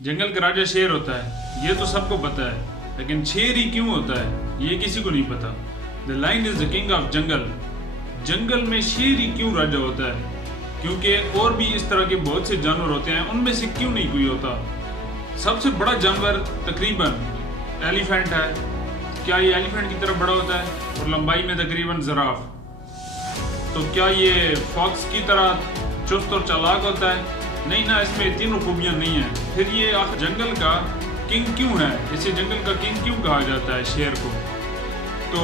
जंगल का राजा शेर होता है, ये तो सबको पता है, लेकिन शेर ही क्यों होता है ये किसी को नहीं पता। The lion is the king of jungle. जंगल में शेर ही क्यों राजा होता है? क्योंकि और भी इस तरह के बहुत से जानवर होते हैं, उनमें से क्यों नहीं कोई होता? सबसे बड़ा जानवर तकरीबन एलिफेंट है। क्या ये एलिफेंट की तरह बड़ा होता है? और लंबाई में तकरीबन ज़राफ। तो क्या ये फॉक्स की तरह चुस्त और चालाक होता है? नहीं ना, इसमें तीनों खूबियाँ नहीं है। फिर ये जंगल का किंग क्यों है? इसे जंगल का किंग क्यों कहा जाता है शेर को? तो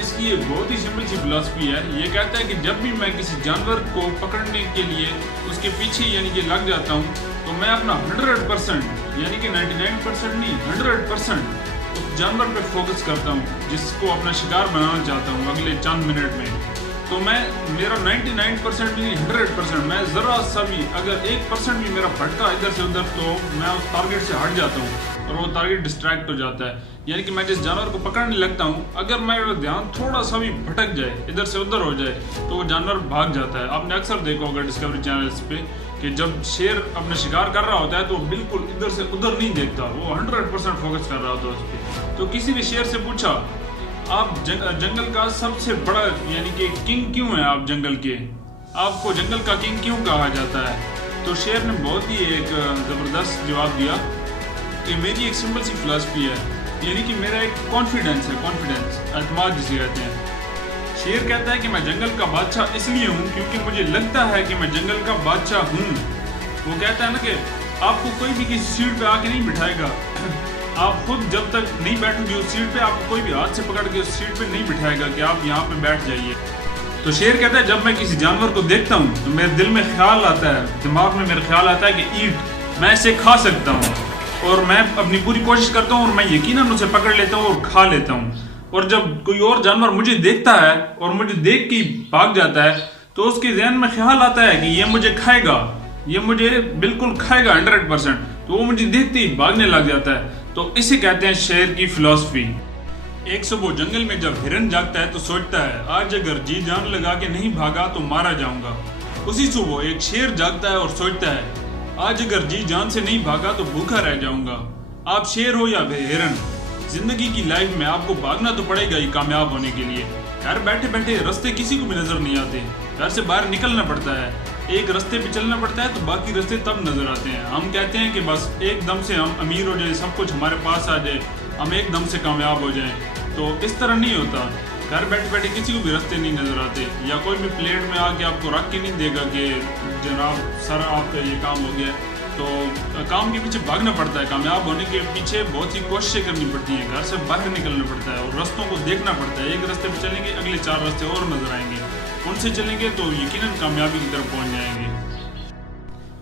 इसकी एक बहुत ही सिंपल सी फिलॉसफी है। ये कहता है कि जब भी मैं किसी जानवर को पकड़ने के लिए उसके पीछे यानी कि लग जाता हूँ, तो मैं अपना 100% यानी कि 99% नहीं 100% उस जानवर पे फोकस करता हूँ जिसको अपना शिकार बनाना चाहता हूँ अगले चंद मिनट में। तो मैं मेरा 99% नहीं 100%, मैं ज़रा सा भी अगर 1% भी मेरा भटका इधर से उधर, तो मैं उस टारगेट से हट जाता हूँ और वो टारगेट डिस्ट्रैक्ट हो जाता है। यानी कि मैं जिस जानवर को पकड़ने लगता हूँ, अगर मेरा ध्यान थोड़ा सा भी भटक जाए, इधर से उधर हो जाए, तो वो जानवर भाग जाता है। आपने अक्सर देखा होगा डिस्कवरी चैनल्स पे कि जब शेर अपना शिकार कर रहा होता है तो बिल्कुल इधर से उधर नहीं देखता, वो 100% फोकस कर रहा होता है उस पर। तो किसी ने शेर से पूछा, आप जंगल का सबसे बड़ा यानी कि किंग क्यों है? आप जंगल के, आपको जंगल का किंग क्यों कहा जाता है? तो शेर ने बहुत ही एक ज़बरदस्त जवाब दिया कि मेरी एक सिंपल सी फिलॉसफी है, यानी कि मेरा एक कॉन्फिडेंस है, कॉन्फिडेंस, एतमाद जिसे कहते हैं। शेर कहता है कि मैं जंगल का बादशाह इसलिए हूँ क्योंकि मुझे लगता है कि मैं जंगल का बादशाह हूँ। वो कहता है ना कि आपको कोई भी किसी सीट पे आके नहीं बिठाएगा, आप खुद जब तक नहीं बैठोगे उस सीट पे, आपको कोई भी हाथ से पकड़ के उस सीट पे नहीं बिठाएगा कि आप यहाँ पे बैठ जाइए। तो शेर कहता है जब मैं किसी जानवर को देखता हूँ तो मेरे दिल में ख्याल आता है, दिमाग में मेरा ख्याल आता है कि ईट, मैं इसे खा सकता हूँ, और मैं अपनी पूरी कोशिश करता हूँ और मैं यकीनन उसे पकड़ लेता हूँ और खा लेता हूँ। और जब कोई और जानवर मुझे देखता है और मुझे देख के भाग जाता है, तो उसके ज़हन में ख्याल आता है कि ये मुझे खाएगा, ये मुझे बिल्कुल खाएगा 100%, तो वो मुझे देखते ही भागने लग जाता है। तो इसे कहते हैं शेर की फिलॉसफी। एक सुबह जंगल में जब हिरन जागता है तो सोचता है आज अगर जी जान लगा के नहीं भागा तो मारा जाऊंगा। उसी सुबह एक शेर जागता है और सोचता है आज अगर जी जान से नहीं भागा तो भूखा रह जाऊंगा। आप शेर हो या फिर हिरन, जिंदगी की लाइफ में आपको भागना तो पड़ेगा ही कामयाब होने के लिए। घर बैठे बैठे रास्ते किसी को भी नजर नहीं आते, घर से बाहर निकलना पड़ता है, एक रास्ते पे चलना पड़ता है तो बाकी रास्ते तब नजर आते हैं। हम कहते हैं कि बस एकदम से हम अमीर हो जाए, सब कुछ हमारे पास आ जाए, हम एकदम से कामयाब हो जाएं, तो इस तरह नहीं होता। घर बैठे बैठे किसी को भी रास्ते नहीं नजर आते, या कोई भी प्लेट में आके आपको रख के नहीं देगा कि जनाब सर आपका ये काम हो गया। तो काम के पीछे भागना पड़ता है, कामयाब होने के पीछे बहुत सी कोशिशें करनी पड़ती हैं, घर से बाहर निकलना पड़ता है और रास्तों को देखना पड़ता है। एक रास्ते पे चलेंगे अगले 4 रास्ते और नजर आएंगे, उनसे चलेंगे तो यकीनन कामयाबी की तरफ पहुंच जाएंगे।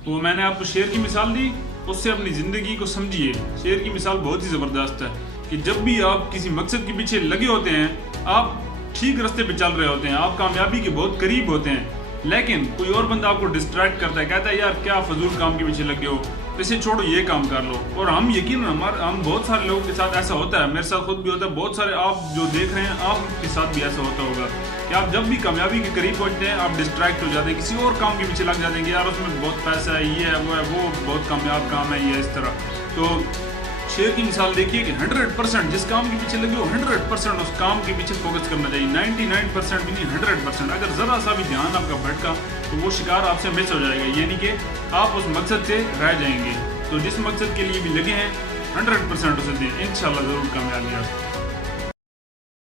वो मैंने आपको शेर की मिसाल दी, उससे अपनी ज़िंदगी को समझिए। शेर की मिसाल बहुत ही ज़बरदस्त है कि जब भी आप किसी मकसद के पीछे लगे होते हैं, आप ठीक रास्ते पे चल रहे होते हैं, आप कामयाबी के बहुत करीब होते हैं, लेकिन कोई और बंदा आपको डिस्ट्रैक्ट करता है, कहता है यार क्या फजूल काम के पीछे लगे हो, इसे छोड़ो ये काम कर लो। और हम यकीन हम बहुत सारे लोगों के साथ ऐसा होता है, मेरे साथ खुद भी होता है, बहुत सारे आप जो देख रहे हैं आपके साथ भी ऐसा होता होगा कि आप जब भी कामयाबी के करीब पहुंचते हैं आप डिस्ट्रैक्ट हो जाते हैं, किसी और काम के पीछे लग जाते हैं कि यार उसमें बहुत पैसा है, ये है, वो बहुत कामयाब काम है, ये इस तरह। तो शेर की मिसाल देखिए कि 100% जिस काम के पीछे लगे हो 100% उस काम के पीछे फोकस करना चाहिए, 99% भी नहीं 100%। अगर ज़रा सा भी ध्यान आपका भटका तो वो शिकार आपसे मिस हो जाएगा, यानी कि आप उस मकसद से रह जाएंगे। तो जिस मकसद के लिए भी लगे हैं 100% उसे दें, इंशाल्लाह ज़रूर कामयाबी आएगी।